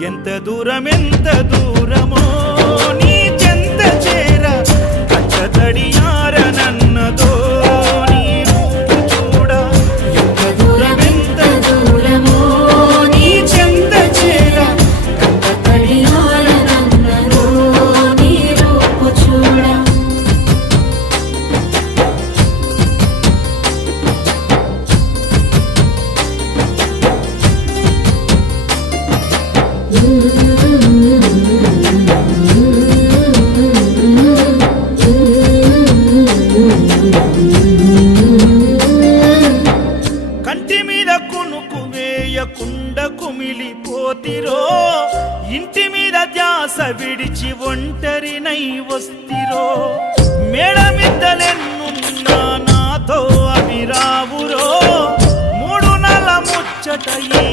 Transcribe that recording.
ఎంత దూరమో నీ చెంత చేర కచ్చ తడియారనన్నదో నీ రూపు చూడ ఎంత దూరమో నీ చెంత చేర కచ్చ తడియారనన్నదో నీ రూపు చూడ కంటి మీద కునుకు వేయకుండ కుమిలిపోతిరో ఇంటి మీద ధ్యాస విడిచి ఒంటరినై వస్తిరో మేడమిద్దలెన్నున్నా నాతో అవి రావురో మూడు నల ముచ్చట ఈ